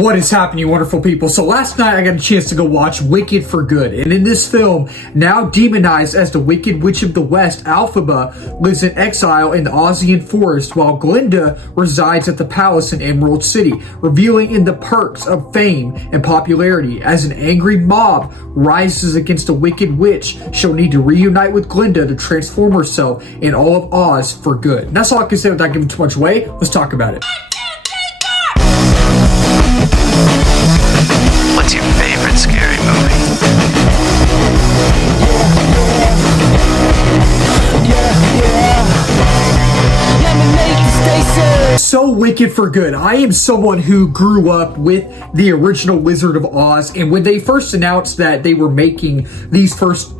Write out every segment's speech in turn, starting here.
What is happening, wonderful people? So last night I got a chance to go watch Wicked for Good, and in this film, now demonized as the Wicked Witch of the West, Elphaba lives in exile in the Ozian forest while Glinda resides at the palace in Emerald City, revealing in the perks of fame and popularity. As an angry mob rises against the Wicked Witch, she'll need to reunite with Glinda to transform herself in all of Oz for good. And that's all I can say without giving too much away. Let's talk about it. What's your favorite scary movie? So Wicked for Good. I am someone who grew up with the original Wizard of Oz, and when they first announced that they were making these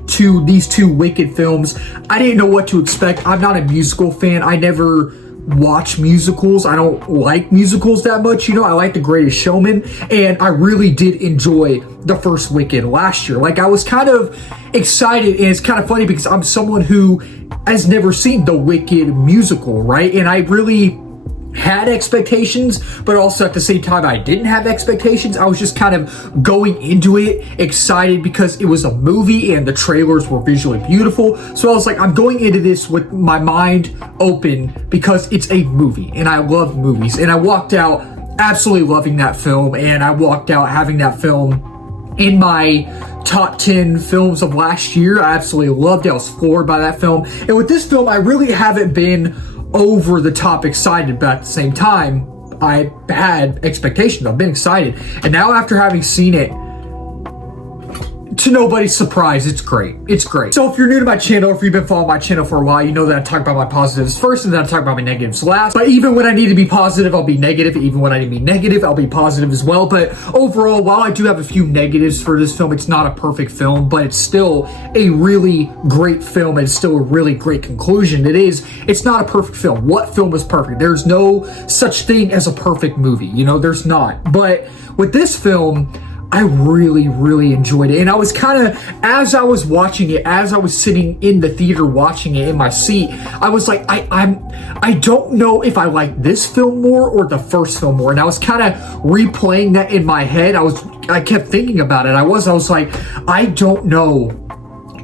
two Wicked films, I didn't know what to expect. I'm not a musical fan. I never watch musicals. I don't like musicals that much. You know, I like The Greatest Showman, and I really did enjoy the first Wicked last year. Like, I was kind of excited, and it's kind of funny because I'm someone who has never seen the Wicked musical, right? And I really had expectations, but also at the same time I didn't have expectations. I was just kind of going into it excited because it was a movie and the trailers were visually beautiful. So I was like, I'm going into this with my mind open because it's a movie and I love movies. And I walked out absolutely loving that film, and I walked out having that film in my top 10 films of last year. I absolutely loved it. I was floored by that film. And with this film, I really haven't been over the top excited, but at the same time, I had expectations. I've been excited. And now after having seen it, to nobody's surprise, it's great. It's great. So if you're new to my channel, or if you've been following my channel for a while, you know that I talk about my positives first and then I talk about my negatives last. But even when I need to be positive, I'll be negative. Even when I need to be negative, I'll be positive as well. But overall, while I do have a few negatives for this film, it's not a perfect film, but it's still a really great film, and it's still a really great conclusion. It's not a perfect film. What film is perfect? There's no such thing as a perfect movie. You know, there's not. But with this film, I really, really enjoyed it. And I was kind of, as I was watching it, as I was sitting in the theater watching it in my seat, I was like, I don't know if I like this film more or the first film more. And I was kind of replaying that in my head. I kept thinking about it. I was like, I don't know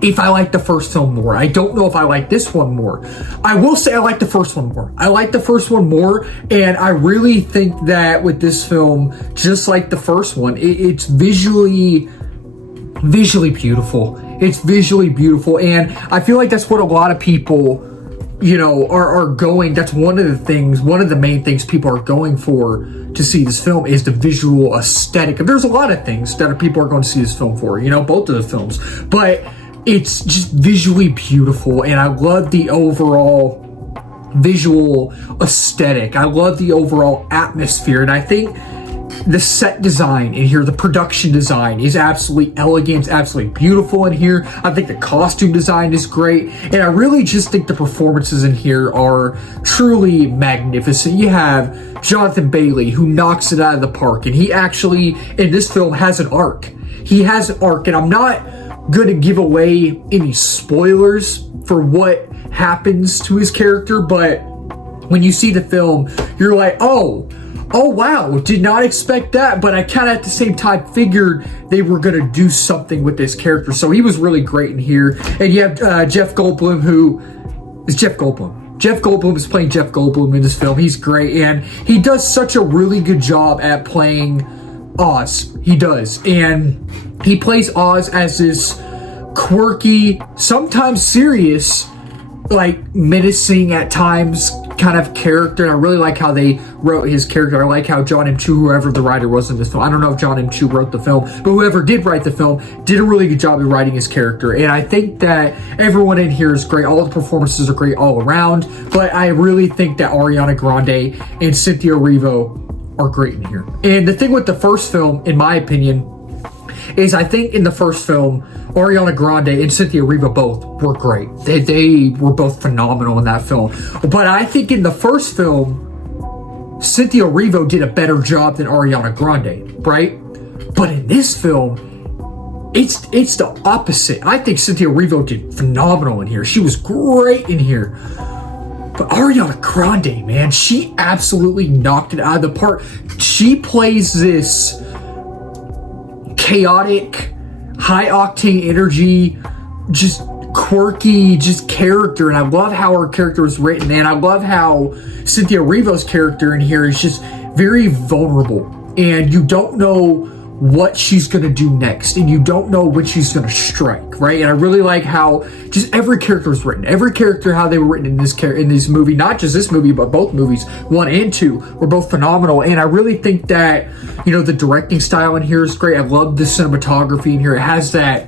if I like the first film more. I don't know if I like this one more. I will say I like the first one more. I like the first one more, and I really think that with this film, just like the first one, it's visually beautiful. It's visually beautiful, and I feel like that's what a lot of people, you know, are going. That's one of the main things people are going for to see this film is the visual aesthetic. There's a lot of things that people are going to see this film for, you know, both of the films, but it's just visually beautiful, and I love the overall visual aesthetic. I love the overall atmosphere, and I think the set design in here, the production design is absolutely elegant, absolutely beautiful in here. I think the costume design is great, and I really just think the performances in here are truly magnificent. You have Jonathan Bailey, who knocks it out of the park, and he actually, in this film, has an arc. He has an arc, and I'm not going to give away any spoilers for what happens to his character, but when you see the film, you're like, oh wow, did not expect that, but I kind of at the same time figured they were going to do something with this character. So he was really great in here. And you have Jeff Goldblum, who is Jeff Goldblum. Jeff Goldblum is playing Jeff Goldblum in this film. He's great, and he does such a really good job at playing Oz. He does, and he plays Oz as this quirky, sometimes serious, like menacing at times kind of character. And I really like how they wrote his character. I like how John M. Chu, whoever the writer was in this film, I don't know if John M. Chu wrote the film, but whoever did write the film did a really good job of writing his character. And I think that everyone in here is great. All the performances are great all around, but I really think that Ariana Grande and Cynthia Erivo are great in here. And the thing with the first film, in my opinion, is I think in the first film, Ariana Grande and Cynthia Erivo both were great. They were both phenomenal in that film. But I think in the first film, Cynthia Erivo did a better job than Ariana Grande, right? But in this film, it's the opposite. I think Cynthia Erivo did phenomenal in here. She was great in here. But Ariana Grande, man, she absolutely knocked it out of the park. She plays this chaotic, high-octane energy, just quirky, just character. And I love how her character is written. And I love how Cynthia Erivo's character in here is just very vulnerable. And you don't know what she's going to do next, and you don't know when she's going to strike, right? And I really like how just every character is written, every character, how they were written in this movie, not just this movie, but both movies, 1 and 2, were both phenomenal. And I really think that, you know, the directing style in here is great. I love the cinematography in here. It has that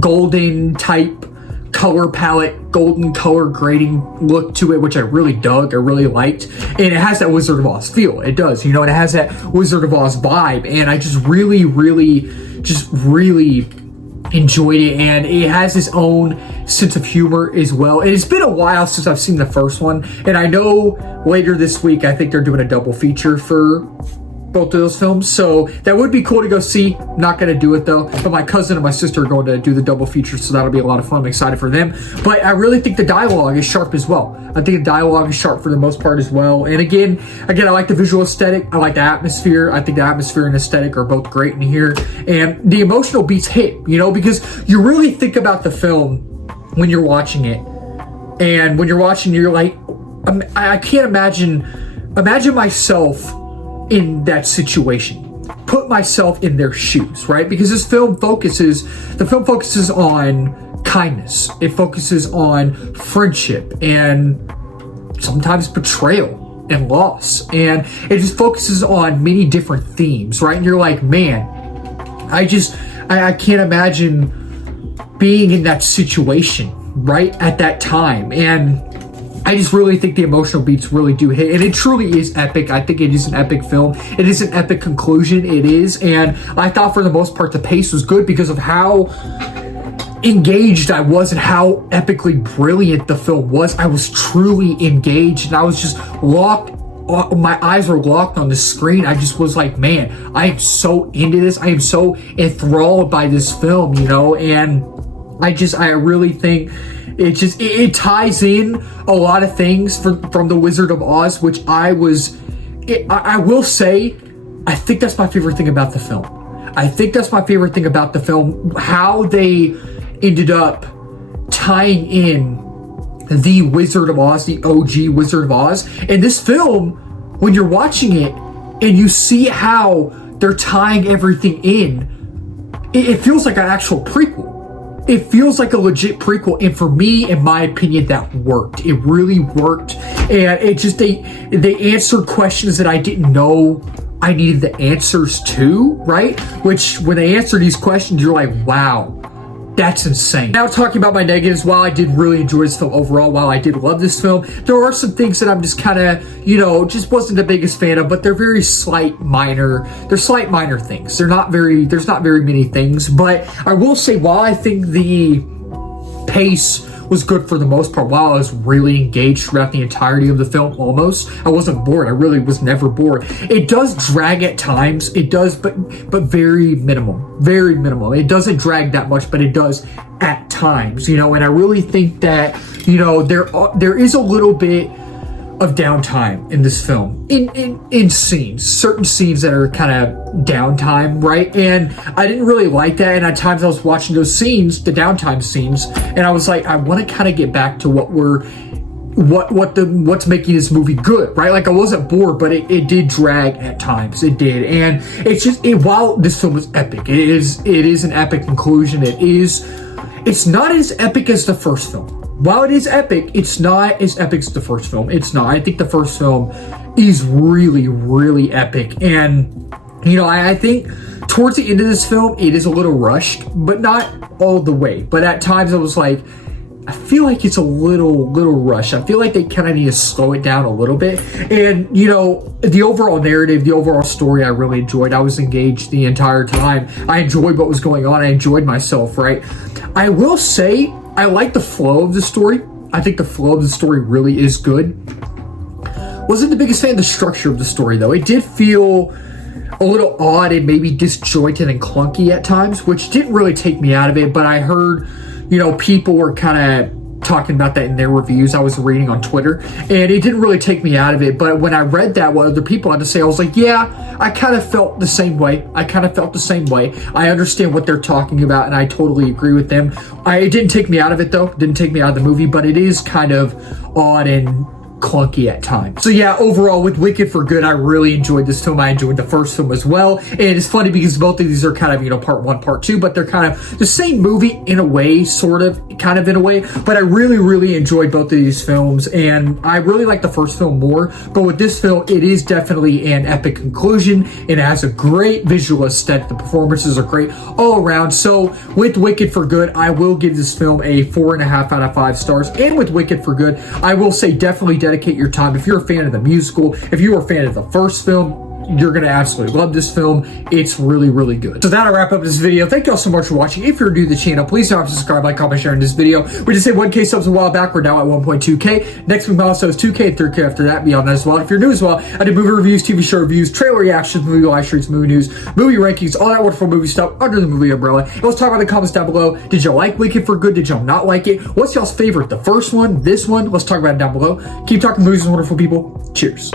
golden type color palette, golden color grading look to it, which I really dug, I really liked. And it has that Wizard of Oz feel. It does, you know, and it has that Wizard of Oz vibe. And I just really enjoyed it. And it has its own sense of humor as well. And it's been a while since I've seen the first one. And I know later this week, I think they're doing a double feature for both of those films, so that would be cool to go see. Not going to do it though, but my cousin and my sister are going to do the double feature, so that'll be a lot of fun. I'm excited for them. But I really think the dialogue is sharp as well. I think the dialogue is sharp for the most part as well. And again, I like the visual aesthetic. I like the atmosphere. I think the atmosphere and aesthetic are both great in here. And the emotional beats hit, you know, because you really think about the film when you're watching it. And when you're watching, you're like, I can't imagine myself in that situation, put myself in their shoes, right? Because the film focuses on kindness. It focuses on friendship and sometimes betrayal and loss. And it just focuses on many different themes, right? And you're like, man, I can't imagine being in that situation, right? At that time. And I just really think the emotional beats really do hit, and it truly is epic. I think it is an epic film. It is an epic conclusion. It is, and I thought for the most part the pace was good because of how engaged I was and how epically brilliant the film was. I was truly engaged, and I was just locked. My eyes were locked on the screen. I just was like, man, I am so into this. I am so enthralled by this film, you know, and I really think it ties in a lot of things from the Wizard of Oz, which I will say, I think that's my favorite thing about the film. I think that's my favorite thing about the film, how they ended up tying in the Wizard of Oz, the OG Wizard of Oz. And this film, when you're watching it and you see how they're tying everything in, it feels like an actual prequel. It feels like a legit prequel, and for me, in my opinion, that worked. It really worked, and it just they answered questions that I didn't know I needed the answers to, right? Which, when they answer these questions, you're like, wow, that's insane. Now, talking about my negatives, while I did really enjoy this film overall, while I did love this film, there are some things that I'm just kind of, you know, just wasn't the biggest fan of, but they're very minor things. There's not very many things, but I will say, while I think the pace was good for the most part, while I was really engaged throughout the entirety of the film, almost, I wasn't bored. I really was never bored. It does drag at times. It does, but very minimal. Very minimal. It doesn't drag that much, but it does at times, you know, and I really think that, you know, there is a little bit of downtime in this film in certain scenes that are kind of downtime, right? And I didn't really like that, and at times I was watching those scenes, the downtime scenes, and I was like, I want to kind of get back to what's making this movie good, right? Like, I wasn't bored, but it did drag at times. It did. And it's just, while this film is epic, it is an epic conclusion. It's not as epic as the first film. While it is epic, it's not as epic as the first film. It's not. I think the first film is really, really epic. And, you know, I think towards the end of this film, it is a little rushed, but not all the way. But at times I was like, I feel like it's a little rushed. I feel like they kind of need to slow it down a little bit. And, you know, the overall narrative, the overall story, I really enjoyed. I was engaged the entire time. I enjoyed what was going on. I enjoyed myself, right? I will say, I like the flow of the story. I think the flow of the story really is good. Wasn't the biggest fan of the structure of the story, though. It did feel a little odd and maybe disjointed and clunky at times, which didn't really take me out of it. But I heard, you know, people were kind of talking about that in their reviews I was reading on Twitter, and it didn't really take me out of it. But when I read that, what other people had to say, I was like, yeah, I kind of felt the same way. I understand what they're talking about, and I totally agree with them. It didn't take me out of it, though. It didn't take me out of the movie, but it is kind of odd and clunky at times. So yeah, overall with Wicked for Good, I really enjoyed this film. I enjoyed the first film as well. And it's funny because both of these are kind of, part one, part two, but they're kind of the same movie in a way, kind of in a way. But I really, really enjoyed both of these films, and I really like the first film more. But with this film, it is definitely an epic conclusion, and it has a great visual aesthetic. The performances are great all around. So with Wicked for Good, I will give this film a 4.5 out of 5 stars. And with Wicked for Good, I will say definitely dedicate your time. If you're a fan of the musical, if you were a fan of the first film, you're going to absolutely love this film. It's really, really good. So that'll wrap up this video. Thank you all so much for watching. If you're new to the channel, please don't forget to subscribe, like, comment, share in this video. We just hit 1K subs a while back. We're now at 1.2K. Next week milestone is 2K and 3K after that. Beyond that as well. If you're new as well, I do movie reviews, TV show reviews, trailer reactions, movie live streams, movie news, movie rankings, all that wonderful movie stuff under the movie umbrella. And let's talk about the comments down below. Did y'all like Wicked for Good? Did y'all not like it? What's y'all's favorite? The first one? This one? Let's talk about it down below. Keep talking movies, wonderful people. Cheers.